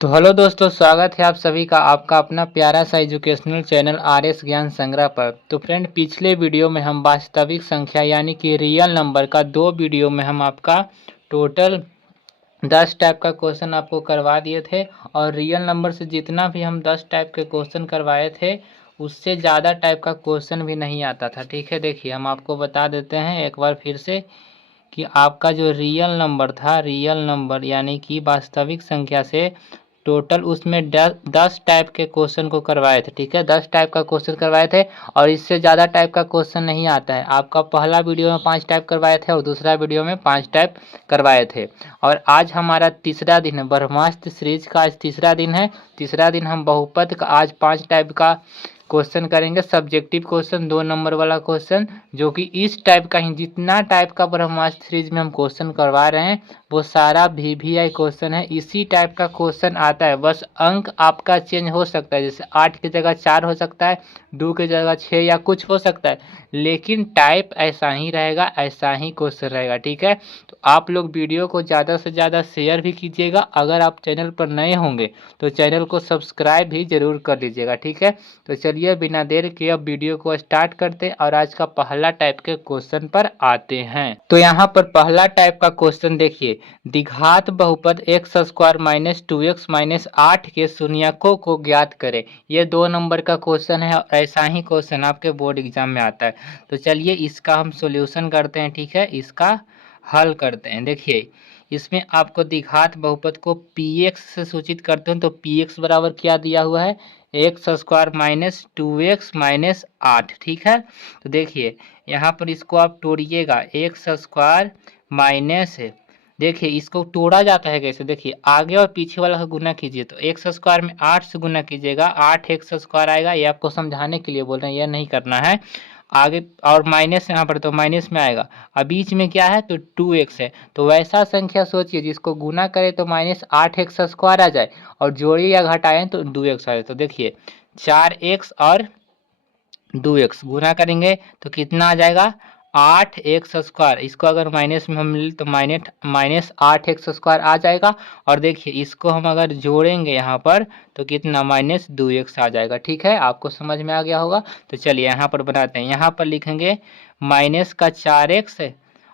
तो हेलो दोस्तों, स्वागत है आप सभी का आपका अपना प्यारा सा एजुकेशनल चैनल आर एस ज्ञान संग्रह पर। तो फ्रेंड, पिछले वीडियो में हम वास्तविक संख्या यानी कि रियल नंबर का दो वीडियो में हम आपका टोटल 10 टाइप का क्वेश्चन आपको करवा दिए थे। और रियल नंबर से जितना भी हम 10 टाइप के क्वेश्चन करवाए थे उससे ज़्यादा टाइप का क्वेश्चन भी नहीं आता था। ठीक है, देखिए हम आपको बता देते हैं एक बार फिर से कि आपका जो रियल नंबर था, रियल नंबर यानी कि वास्तविक संख्या से टोटल उसमें 10 टाइप के क्वेश्चन को करवाए थे। ठीक है, 10 टाइप का क्वेश्चन करवाए थे और इससे ज़्यादा टाइप का क्वेश्चन नहीं आता है। आपका पहला वीडियो में 5 टाइप करवाए थे और दूसरा वीडियो में 5 टाइप करवाए थे। और आज हमारा तीसरा दिन है, ब्रह्मास्त्र सीरीज का आज तीसरा दिन है। तीसरा दिन हम बहुपद का आज 5 टाइप का क्वेश्चन करेंगे, सब्जेक्टिव क्वेश्चन, 2 नंबर वाला क्वेश्चन, जो कि इस टाइप का ही जितना टाइप का ब्रह्मास्त्र सीरीज में हम क्वेश्चन करवा रहे हैं वो सारा VVI क्वेश्चन है। इसी टाइप का क्वेश्चन आता है, बस अंक आपका चेंज हो सकता है, जैसे 8 की जगह 4 हो सकता है, 2 की जगह 6 या कुछ हो सकता है, लेकिन टाइप ऐसा ही रहेगा, ऐसा ही क्वेश्चन रहेगा। ठीक है, तो आप लोग वीडियो को ज़्यादा से ज़्यादा शेयर भी कीजिएगा। अगर आप चैनल पर नए होंगे तो चैनल को सब्सक्राइब भी ज़रूर कर लीजिएगा। ठीक है, तो चलिए बिना देर के अब वीडियो को स्टार्ट करते हैं और आज का पहला टाइप के क्वेश्चन पर आते हैं। तो यहाँ पर पहला टाइप का क्वेश्चन देखिए, द्विघात बहुपद x square minus 2x minus 8 के शून्यकों को ज्ञात करें। ये 2 नंबर का क्वेश्चन है और ऐसा ही क्वेश्चन आपके बोर्ड एग्जाम में आता है। तो चलिए इसका हम सॉल्यूशन करते हैं। ठीक है, इसका हल करते हैं। देखिए इसमें आपको द्विघात बहुपद को px से सूचित करते हैं, तो px बराबर क्या दिया हुआ है, x square minus 2x minus 8। ठीक है, तो देखिए यहाँ पर इसको आप तोड़िएगा, एक्स स्क्वायर माइनस है, देखिए इसको तोड़ा जाता है कैसे, देखिए आगे और पीछे वाला का गुना कीजिए, तो एक्स स्क्वायर में 8 से गुना कीजिएगा, 8 एक्स स्क्वायर आएगा। ये आपको समझाने के लिए बोल रहे हैं, यह नहीं करना है आगे। और माइनस यहाँ पर तो माइनस में आएगा, अब बीच में क्या है तो 2x है। तो वैसा संख्या सोचिए जिसको गुना करें तो माइनस 8x स्क्वायर आ जाए और जोड़िए या घटाएं तो 2x आ जाए। तो देखिए 4x और 2x गुना करेंगे तो कितना आ जाएगा, 8x स्क्वायर। इसको अगर माइनस में हम ले तो माइनस 8x स्क्वायर आ जाएगा। और देखिए इसको हम अगर जोड़ेंगे यहाँ पर तो कितना, माइनस 2x आ जाएगा। ठीक है, आपको समझ में आ गया होगा। तो चलिए यहाँ पर बनाते हैं, यहाँ पर लिखेंगे माइनस का 4x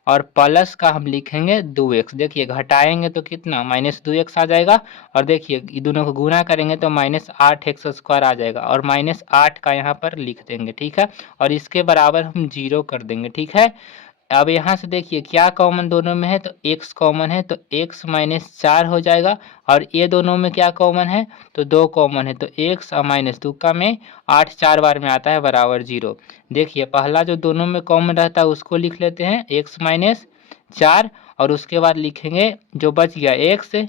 और प्लस का हम लिखेंगे 2x। देखिए घटाएंगे तो कितना, माइनस 2x आ जाएगा। और देखिए ये दोनों को गुना करेंगे तो माइनस 8x स्क्वायर आ जाएगा और माइनस 8 का यहाँ पर लिख देंगे। ठीक है, और इसके बराबर हम 0 कर देंगे। ठीक है, अब यहाँ से देखिए क्या कॉमन दोनों में है, तो x कॉमन है, तो x माइनस 4 हो जाएगा। और ये दोनों में क्या कॉमन है, तो 2 कॉमन है, तो x और माइनस 2 का में 8 4 बार में आता है बराबर 0। देखिए पहला जो दोनों में कॉमन रहता है उसको लिख लेते हैं, x माइनस 4, और उसके बाद लिखेंगे जो बच गया x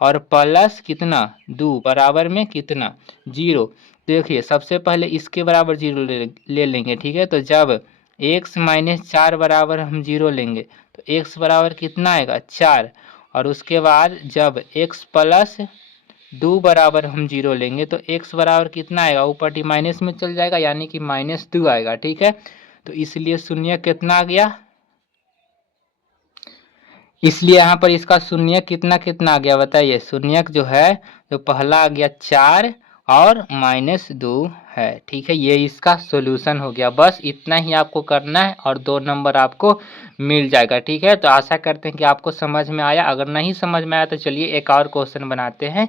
और प्लस कितना 2 बराबर में कितना 0। देखिए सबसे पहले इसके बराबर 0 ले लेंगे। ठीक है, तो जब x माइनस 4 बराबर हम 0 लेंगे तो x बराबर कितना आएगा 4। और उसके बाद जब x प्लस 2 बराबर हम 0 लेंगे तो x बराबर कितना आएगा, ऊपर टी माइनस में चल जाएगा यानी कि माइनस 2 आएगा। ठीक है, तो इसलिए शून्य कितना आ गया, इसलिए यहाँ पर इसका शून्य कितना कितना आ गया बताइए, शून्य जो है तो पहला आ गया 4 और माइनस 2 है। ठीक है, ये इसका सॉल्यूशन हो गया। बस इतना ही आपको करना है और 2 नंबर आपको मिल जाएगा। ठीक है, तो आशा करते हैं कि आपको समझ में आया। अगर नहीं समझ में आया तो चलिए एक और क्वेश्चन बनाते हैं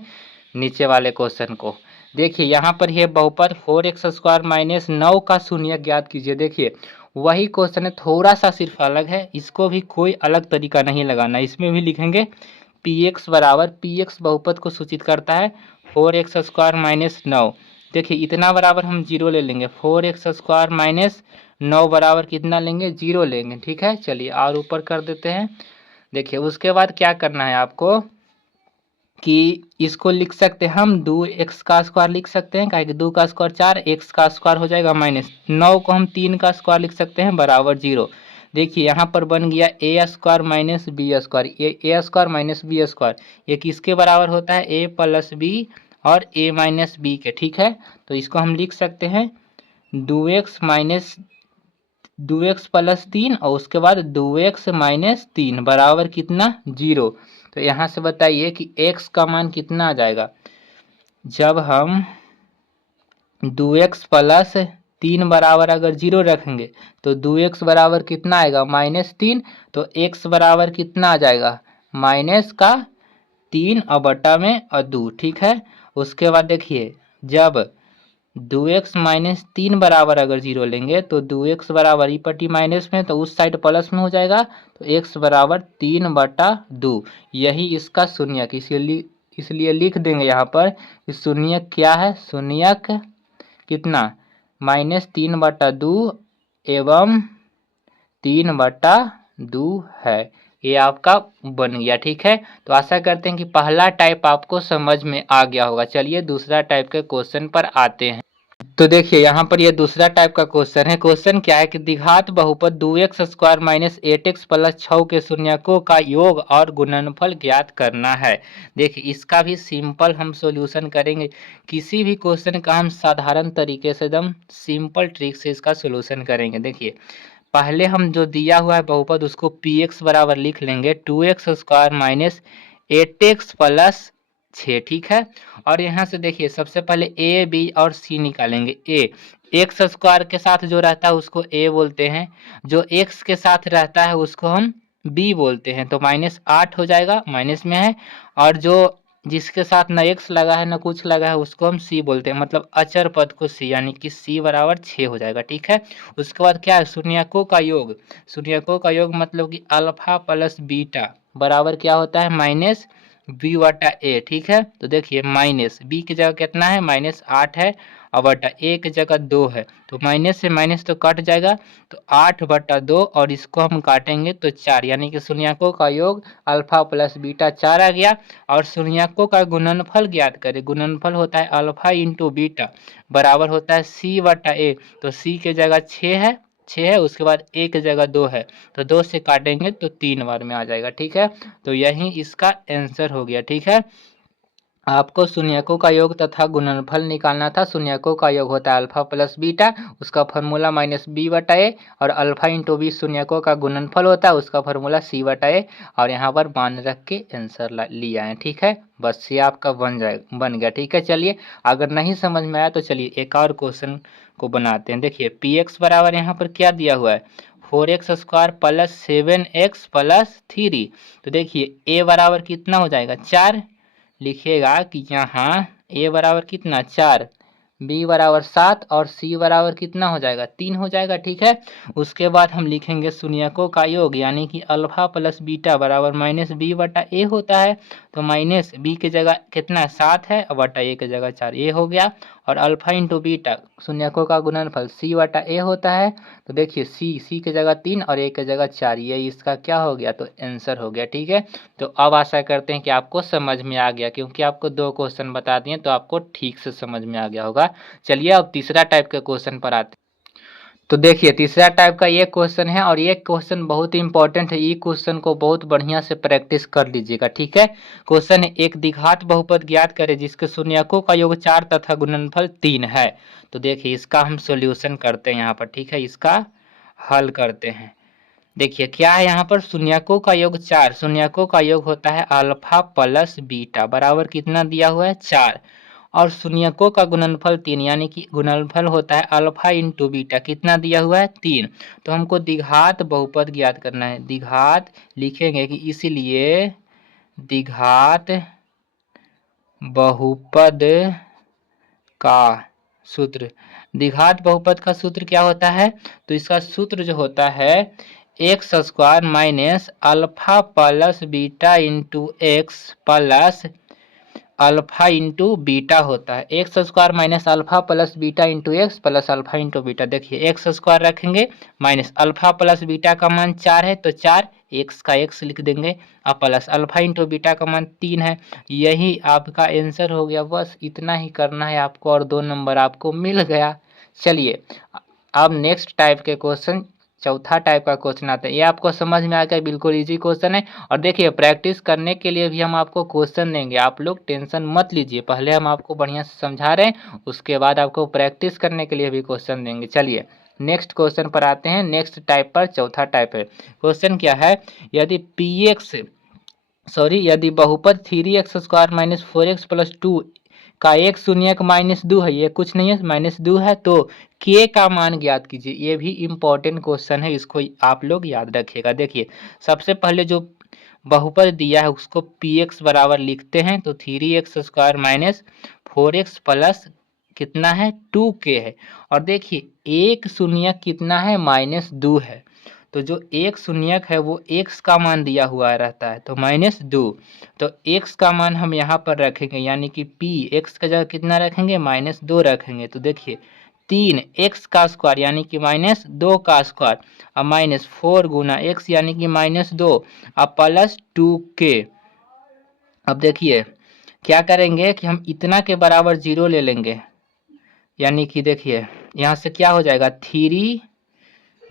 नीचे वाले क्वेश्चन को। देखिए यहाँ पर ये बहुपद 4x स्क्वायर माइनस 9 का शून्य ज्ञात कीजिए। देखिए वही क्वेश्चन है, थोड़ा सा सिर्फ अलग है, इसको भी कोई अलग तरीका नहीं लगाना। इसमें भी लिखेंगे px बराबर, px बहुपद को सूचित करता है 4x स्क्वायर माइनस 9। देखिए इतना बराबर हम 0 ले लेंगे, 4x स्क्वायर माइनस 9 बराबर कितना लेंगे, 0 लेंगे। ठीक है, चलिए और ऊपर कर देते हैं। देखिए उसके बाद क्या करना है आपको कि इसको लिख सकते हैं हम 2x का स्क्वायर लिख सकते हैं, क्या कि 2 का स्क्वायर 4, x का स्क्वायर हो जाएगा माइनस 9 को हम 3 का स्क्वायर लिख सकते हैं बराबर 0। देखिए यहाँ पर बन गया a square minus B square, ये a square minus B square ये किसके बराबर होता है, a प्लस बी और a माइनस बी के। ठीक है, तो इसको हम लिख सकते हैं 2x माइनस 2x प्लस 3 और उसके बाद 2x माइनस 3 बराबर कितना 0। तो यहाँ से बताइए कि x का मान कितना आ जाएगा, जब हम 2x प्लस 3 बराबर अगर 0 रखेंगे तो 2x बराबर कितना आएगा -3। तो x बराबर कितना आ जाएगा -3 और बटा में और 2। ठीक है, उसके बाद देखिए जब 2x -3 बराबर अगर 0 लेंगे तो 2x बराबर ई पट्टी माइनस में तो उस साइड प्लस में हो जाएगा। तो x बराबर 3/2। यही इसका शून्यक, इसलिए लिख देंगे यहाँ पर कि शून्यक क्या है। शून्यक कितना -3/2 एवं 3/2 है। ये आपका बन गया। ठीक है, तो आशा करते हैं कि पहला टाइप आपको समझ में आ गया होगा। चलिए दूसरा टाइप के क्वेश्चन पर आते हैं। तो देखिए यहाँ पर ये दूसरा टाइप का क्वेश्चन है। क्वेश्चन क्या है कि द्विघात बहुपद 2x square minus 8x plus 6 के शून्यकों का योग और गुणनफल ज्ञात करना है। देखिए इसका भी सिंपल हम सॉल्यूशन करेंगे। किसी भी क्वेश्चन का हम साधारण तरीके से एकदम सिंपल ट्रिक से इसका सॉल्यूशन करेंगे। देखिए पहले हम जो दिया हुआ है बहुपद उसको px बराबर लिख लेंगे 2x square minus 8x plus 6। ठीक है, और यहाँ से देखिए सबसे पहले a b और c निकालेंगे। a एक्स स्क्वायर के साथ जो रहता है उसको a बोलते हैं, जो x के साथ रहता है उसको हम b बोलते हैं। तो -8 हो जाएगा, माइनस में है। और जो जिसके साथ न x लगा है न कुछ लगा है उसको हम c बोलते हैं, मतलब अचर पद को c, यानी कि c बराबर 6 हो जाएगा। ठीक है, उसके बाद क्या है शून्यकों का योग। शून्यकों का योग मतलब कि अल्फा प्लस बीटा बराबर क्या होता है -b/a। ठीक है, तो देखिए माइनस b की जगह कितना है -8 है और बटा a की जगह 2 है। तो माइनस से माइनस तो कट जाएगा, तो 8/2 और इसको हम काटेंगे तो 4, यानी कि शून्यकों का योग अल्फा प्लस बीटा 4 आ गया। और शून्यकों का गुणनफल ज्ञात करें। गुणनफल होता है अल्फा इंटू बीटा बराबर होता है c/a। तो c के जगह 6 है, उसके बाद a की जगह 2 है, तो 2 से काटेंगे तो 3 बार में आ जाएगा। ठीक है, तो यही इसका आंसर हो गया। ठीक है, आपको शून्यकों का योग तथा गुणनफल निकालना था। शून्यकों का योग होता है अल्फा प्लस बीटा, उसका फॉर्मूला -b/a, और अल्फा इंटू बी शून्यकों का गुणनफल होता है, उसका फॉर्मूला c/a। और यहाँ पर मान रख के आंसर लिया है। ठीक है, बस ये आपका बन गया। ठीक है, चलिए अगर नहीं समझ में आया तो चलिए एक और क्वेश्चन को बनाते हैं। देखिए px बराबर यहाँ पर क्या दिया हुआ है 4x square plus 7x plus 3। तो देखिए a बराबर कितना हो जाएगा 4, लिखिएगा कि यहाँ a बराबर कितना 4, b बराबर 7 और c बराबर कितना हो जाएगा 3 हो जाएगा। ठीक है, उसके बाद हम लिखेंगे शून्यकों का योग, यानी कि अल्फा प्लस बीटा बराबर -b/a होता है। तो माइनस b की जगह कितना 7 है और बटा a की जगह 4 a हो गया। और अल्फा इंटू बीटा शून्यकों का गुणनफल c/a होता है। तो देखिए c की जगह 3 और a की जगह 4, ये इसका क्या हो गया तो आंसर हो गया। ठीक है, तो अब आशा करते हैं कि आपको समझ में आ गया, क्योंकि आपको 2 क्वेश्चन बता दिए तो आपको ठीक से समझ में आ गया होगा। चलिए अब तीसरा टाइप के क्वेश्चन पर आते हैं। तो देखिए तीसरा टाइप का ये क्वेश्चन है और ये क्वेश्चन बहुत ही इंपॉर्टेंट है। ये क्वेश्चन को बहुत बढ़िया से प्रैक्टिस कर लीजिएगा। ठीक है, क्वेश्चन है एक द्विघात बहुपद ज्ञात करें जिसके शून्यकों का योग 4 तथा गुणनफल 3 है। तो देखिए इसका हम सॉल्यूशन करते हैं यहाँ पर। ठीक है, इसका हल करते हैं। देखिए क्या है यहाँ पर शून्यकों का योग 4, शून्यकों का योग होता है अल्फा प्लस बीटा बराबर कितना दिया हुआ है 4, और शून्यकों का गुणनफल 3, यानी कि गुणनफल होता है अल्फा इंटू बीटा कितना दिया हुआ है 3। तो हमको द्विघात बहुपद ज्ञात करना है। द्विघात लिखेंगे कि इसीलिए द्विघात बहुपद का सूत्र, द्विघात बहुपद का सूत्र क्या होता है तो इसका सूत्र जो होता है x square minus alpha plus beta into x plus alpha into beta होता है। X square minus alpha plus beta into x plus alpha into beta. देखिए एक्स स्क्वायर रखेंगे माइनस अल्फा प्लस बीटा का मान 4 है तो 4 एक्स का x लिख देंगे और प्लस अल्फा इंटू बीटा का मान 3 है। यही आपका आंसर हो गया। बस इतना ही करना है आपको और 2 नंबर आपको मिल गया। चलिए अब नेक्स्ट टाइप के क्वेश्चन, चौथा टाइप का क्वेश्चन आता है। ये आपको समझ में आ गया, बिल्कुल इजी क्वेश्चन है। और देखिए प्रैक्टिस करने के लिए भी हम आपको क्वेश्चन देंगे, आप लोग टेंशन मत लीजिए। पहले हम आपको बढ़िया से समझा रहे हैं, उसके बाद आपको प्रैक्टिस करने के लिए भी क्वेश्चन देंगे। चलिए नेक्स्ट क्वेश्चन पर आते हैं। नेक्स्ट टाइप पर चौथा टाइप है। क्वेश्चन क्या है यदि बहुपद 3x square minus 4x plus 2 का एक शून्यक -2 है, ये कुछ नहीं है, -2 है। तो k का मान ज्ञात कीजिए। ये भी इम्पोर्टेंट क्वेश्चन है, इसको आप लोग याद रखिएगा। देखिए सबसे पहले जो बहुपद दिया है उसको px बराबर लिखते हैं, तो 3x² माइनस 4x प्लस कितना है 2k है। और देखिए एक शून्यक कितना है -2 है, तो जो एक शून्यक है वो x का मान दिया हुआ रहता है, तो -2। तो x का मान हम यहाँ पर रखेंगे, यानी कि p x का जगह कितना रखेंगे -2 रखेंगे। तो देखिए 3x का स्क्वायर यानी कि -2 का स्क्वायर और -4 गुना x यानी कि -2 और प्लस 2k। अब देखिए क्या करेंगे कि हम इतना के बराबर 0 ले लेंगे, यानी कि देखिए यहाँ से क्या हो जाएगा 3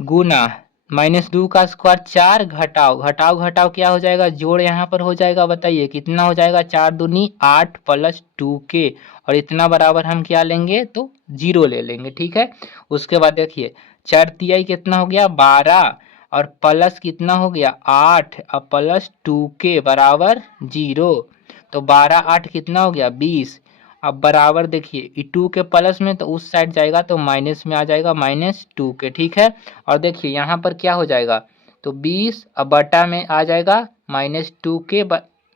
गुना -2 का स्क्वायर 4 घटाव क्या हो जाएगा जोड़ यहाँ पर हो जाएगा। बताइए कितना हो जाएगा 4 दूनी 8 प्लस 2k और इतना बराबर हम क्या लेंगे तो 0 ले लेंगे। ठीक है, उसके बाद देखिए 4 तिहाई कितना हो गया 12 और प्लस कितना हो गया 8 और प्लस 2k बराबर 0। तो 12 8 कितना हो गया 20। अब बराबर देखिए 2 के प्लस में तो उस साइड जाएगा तो माइनस में आ जाएगा -2 के। ठीक है, और देखिए यहाँ पर क्या हो जाएगा तो 20 अब बटा में आ जाएगा -2 के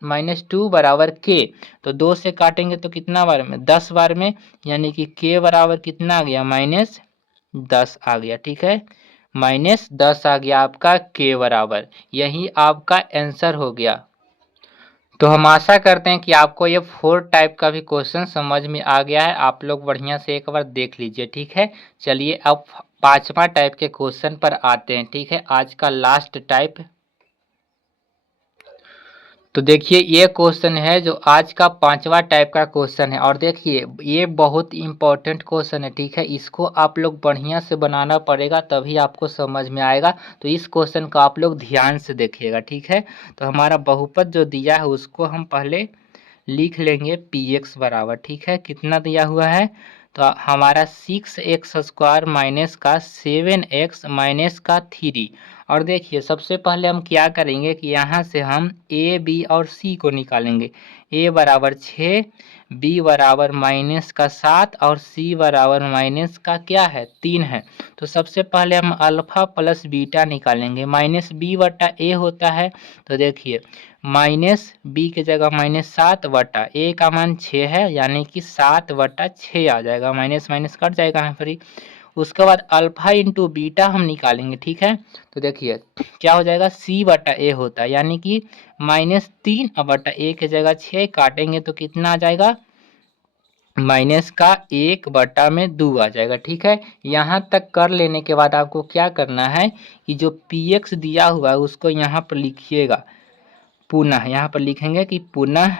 -2 बराबर k। तो 2 से काटेंगे तो कितना बार में 10 बार में, यानी कि k बराबर कितना आ गया -10 आ गया। ठीक है, -10 आ गया आपका k बराबर। यही आपका आंसर हो गया। तो हम आशा करते हैं कि आपको ये 4 टाइप का भी क्वेश्चन समझ में आ गया है। आप लोग बढ़िया से एक बार देख लीजिए। ठीक है, चलिए अब 5वां टाइप के क्वेश्चन पर आते हैं। ठीक है, आज का लास्ट टाइप। तो देखिए ये क्वेश्चन है जो आज का 5वां टाइप का क्वेश्चन है, और देखिए ये बहुत इंपॉर्टेंट क्वेश्चन है। ठीक है, इसको आप लोग बढ़िया से बनाना पड़ेगा तभी आपको समझ में आएगा। तो इस क्वेश्चन को आप लोग ध्यान से देखिएगा। ठीक है, तो हमारा बहुपद जो दिया है उसको हम पहले लिख लेंगे px बराबर। ठीक है, कितना दिया हुआ है तो हमारा 6x² माइनस का 7x माइनस का 3। और देखिए सबसे पहले हम क्या करेंगे कि यहाँ से हम a b और c को निकालेंगे। a बराबर 6, b बराबर -7 और c बराबर माइनस का क्या है 3 है। तो सबसे पहले हम अल्फा प्लस बीटा निकालेंगे। -b बटा a होता है, तो देखिए -b के जगह -7 बटा a का मान 6 है, यानी कि 7 बटा 6 आ जाएगा। माइनस माइनस कट जाएगा यहाँ पर ही। उसके बाद अल्फा इंटू बीटा हम निकालेंगे। ठीक है, तो देखिए क्या हो जाएगा c बटा a होता है, यानी कि -3 बटा a के जगह 6 काटेंगे तो कितना आ जाएगा माइनस का 1 बटा में 2 आ जाएगा। ठीक है, यहाँ तक कर लेने के बाद आपको क्या करना है कि जो px दिया हुआ है उसको यहाँ पर लिखिएगा पुनः। यहाँ पर लिखेंगे कि पुनः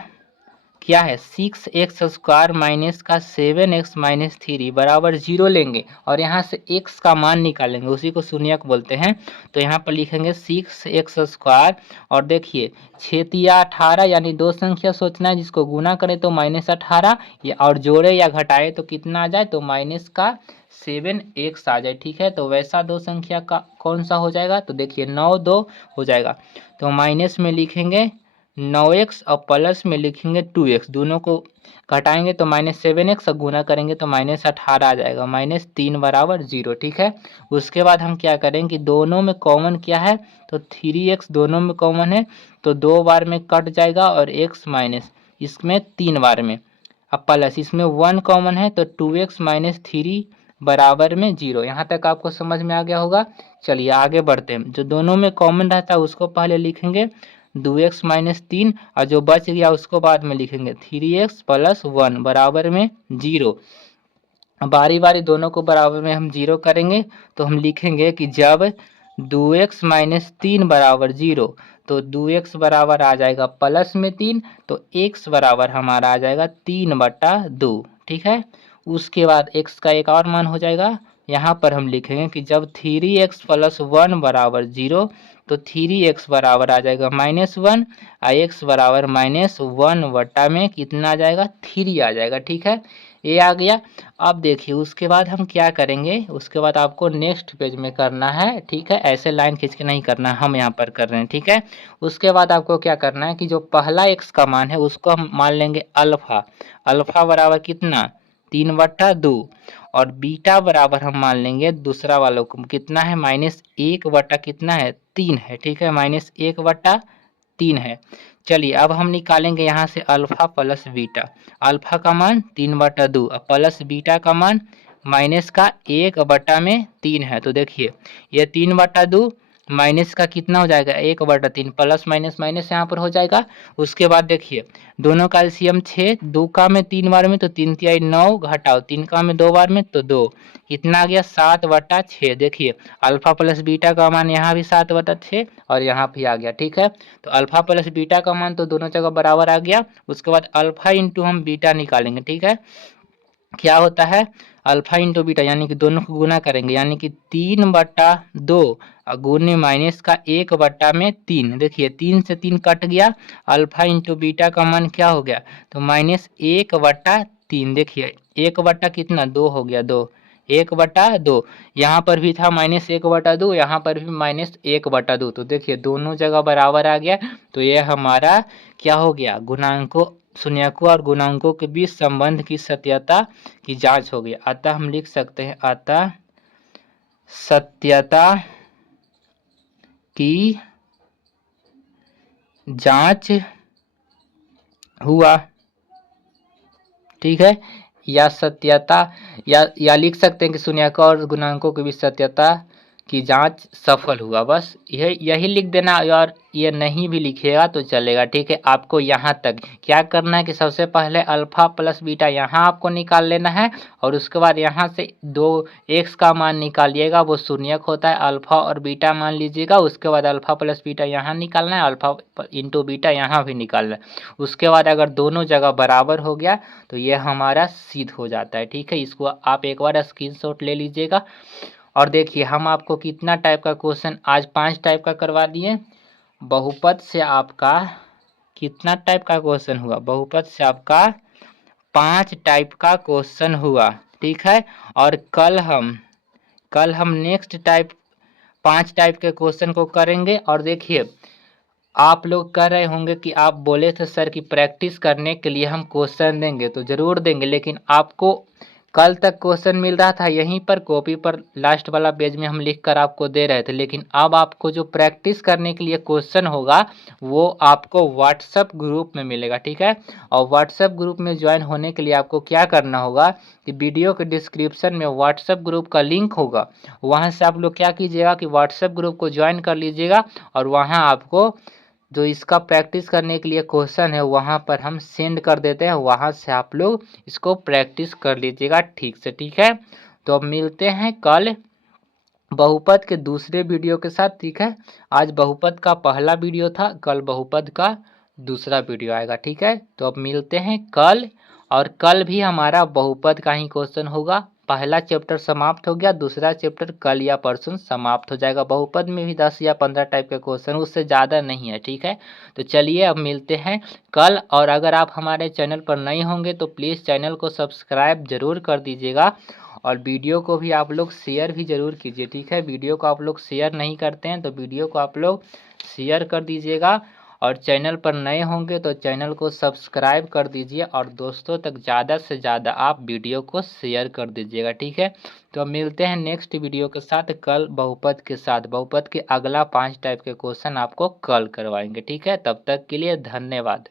क्या है 6x² माइनस का 7x माइनस 3 बराबर 0 लेंगे और यहाँ से x का मान निकालेंगे, उसी को शून्यक बोलते हैं। तो यहाँ पर लिखेंगे 6x² और देखिए 6 तिया 18, यानी दो संख्या सोचना है जिसको गुना करें तो -18 या और जोड़े या घटाए तो कितना आ जाए तो माइनस का 7x आ जाए। ठीक है, तो वैसा दो संख्या का कौन सा हो जाएगा तो देखिए 9 2 हो जाएगा। तो माइनस में लिखेंगे 9x और प्लस में लिखेंगे 2x, दोनों को घटाएंगे तो -7x और गुना करेंगे तो -18 आ जाएगा। -3 बराबर 0। ठीक है, उसके बाद हम क्या करेंगे कि दोनों में कॉमन क्या है तो 3x दोनों में कॉमन है, तो 2 बार में कट जाएगा और x माइनस इसमें 3 बार में, अब प्लस इसमें 1 कॉमन है तो 2x माइनस 3 बराबर में 0। यहाँ तक आपको समझ में आ गया होगा। चलिए आगे बढ़ते हैं। जो दोनों में कॉमन रहता है उसको पहले लिखेंगे 2x माइनस 3 और जो बच गया उसको बाद में लिखेंगे 3x प्लस 1 बराबर में 0। बारी बारी दोनों को बराबर में हम 0 करेंगे तो हम लिखेंगे कि जब 2x माइनस 3 बराबर 0 तो 2x बराबर आ जाएगा प्लस में 3, तो x बराबर हमारा आ जाएगा 3 बटा 2। ठीक है, उसके बाद x का एक और मान हो जाएगा। यहाँ पर हम लिखेंगे कि जब 3x प्लस 1 बराबर 0 तो 3x बराबर आ जाएगा -1 और x बराबर -1 वटा में कितना आ जाएगा 3 आ जाएगा। ठीक है, ये आ गया। अब देखिए उसके बाद हम क्या करेंगे, उसके बाद आपको नेक्स्ट पेज में करना है। ठीक है, ऐसे लाइन खींच के नहीं करना है, हम यहाँ पर कर रहे हैं। ठीक है, उसके बाद आपको क्या करना है कि जो पहला x का मान है उसको हम मान लेंगे अल्फा। अल्फा बराबर कितना 3/2 और बीटा बराबर हम मान लेंगे दूसरा वालों को कितना है -1 बटा कितना है 3 है। ठीक है, -1/3 है। चलिए अब हम निकालेंगे यहाँ से अल्फा प्लस बीटा। अल्फा का मान 3/2 और प्लस बीटा का मान माइनस का 1/3 है। तो देखिए ये 3/2 माइनस का कितना हो जाएगा 1/3, प्लस माइनस माइनस यहाँ पर हो जाएगा। उसके बाद देखिए दोनों का एलसीएम 6, 2 का में 3 बार में तो 3 तिहाई 9, घटाओ 3 का में 2 बार में तो 2, कितना आ गया 7/6। देखिए अल्फा प्लस बीटा का मान यहाँ भी 7/6 और यहाँ भी आ गया। ठीक है, तो अल्फा प्लस बीटा का मान तो दोनों जगह बराबर आ गया। उसके बाद अल्फा इंटू हम बीटा निकालेंगे। ठीक है, क्या होता है अल्फा इंटू बीटा यानी कि दोनों को गुना करेंगे यानी कि 3/2 और गुने माइनस का 1/3। देखिए 3 से 3 कट गया, अल्फा इंटू बीटा का मान क्या हो गया तो -1/3। देखिए 1 बटा कितना 2 हो गया, 2 1/2 यहाँ पर भी था -1/2, यहाँ पर भी -1/2। तो देखिए दोनों जगह बराबर आ गया। तो ये हमारा क्या हो गया गुणांकों शून्यकों और गुणांकों के बीच संबंध की सत्यता की जांच हो गई। अतः हम लिख सकते हैं अतः सत्यता की जांच हुआ। ठीक है, या सत्यता या लिख सकते हैं कि शून्यकों और गुणांकों के बीच सत्यता की जांच सफल हुआ। बस यही लिख देना और ये नहीं भी लिखेगा तो चलेगा। ठीक है, आपको यहाँ तक क्या करना है कि सबसे पहले अल्फा प्लस बीटा यहाँ आपको निकाल लेना है और उसके बाद यहाँ से 2x का मान निकालिएगा, वो शून्यक होता है। अल्फा और बीटा मान लीजिएगा, उसके बाद अल्फा प्लस बीटा यहाँ निकालना है, अल्फा इंटू बीटा यहाँ भी निकालना है। उसके बाद अगर दोनों जगह बराबर हो गया तो ये हमारा सिद्ध हो जाता है। ठीक है, इसको आप एक बार स्क्रीनशॉट ले लीजिएगा। और देखिए हम आपको कितना टाइप का क्वेश्चन आज 5 टाइप का करवा दिए। बहुपद से आपका कितना टाइप का क्वेश्चन हुआ, बहुपद से आपका 5 टाइप का क्वेश्चन हुआ। ठीक है, और कल हम नेक्स्ट टाइप 5 टाइप के क्वेश्चन को करेंगे। और देखिए आप लोग कह रहे होंगे कि आप बोले थे सर कि प्रैक्टिस करने के लिए हम क्वेश्चन देंगे, तो ज़रूर देंगे, लेकिन आपको कल तक क्वेश्चन मिल रहा था यहीं पर कॉपी पर लास्ट वाला पेज में हम लिख कर आपको दे रहे थे। लेकिन अब आपको जो प्रैक्टिस करने के लिए क्वेश्चन होगा वो आपको व्हाट्सएप ग्रुप में मिलेगा। ठीक है, और व्हाट्सएप ग्रुप में ज्वाइन होने के लिए आपको क्या करना होगा कि वीडियो के डिस्क्रिप्शन में व्हाट्सएप ग्रुप का लिंक होगा, वहाँ से आप लोग क्या कीजिएगा कि व्हाट्सएप ग्रुप को ज्वाइन कर लीजिएगा और वहाँ आपको जो इसका प्रैक्टिस करने के लिए क्वेश्चन है वहाँ पर हम सेंड कर देते हैं, वहाँ से आप लोग इसको प्रैक्टिस कर लीजिएगा ठीक से। ठीक है, तो अब मिलते हैं कल बहुपद के दूसरे वीडियो के साथ। ठीक है, आज बहुपद का पहला वीडियो था, कल बहुपद का दूसरा वीडियो आएगा। ठीक है, तो अब मिलते हैं कल, और कल भी हमारा बहुपद का ही क्वेश्चन होगा। पहला चैप्टर समाप्त हो गया, दूसरा चैप्टर कल या परसों समाप्त हो जाएगा। बहुपद में भी 10 या 15 टाइप के क्वेश्चन, उससे ज़्यादा नहीं है। ठीक है, तो चलिए अब मिलते हैं कल। और अगर आप हमारे चैनल पर नए होंगे तो प्लीज़ चैनल को सब्सक्राइब जरूर कर दीजिएगा और वीडियो को भी आप लोग शेयर भी ज़रूर कीजिए। ठीक है, वीडियो को आप लोग शेयर नहीं करते हैं तो वीडियो को आप लोग शेयर कर दीजिएगा। और चैनल पर नए होंगे तो चैनल को सब्सक्राइब कर दीजिए और दोस्तों तक ज़्यादा से ज़्यादा आप वीडियो को शेयर कर दीजिएगा। ठीक है, तो अब मिलते हैं नेक्स्ट वीडियो के साथ कल बहुपद के साथ। बहुपद के अगला 5 टाइप के क्वेश्चन आपको कल करवाएंगे। ठीक है, तब तक के लिए धन्यवाद।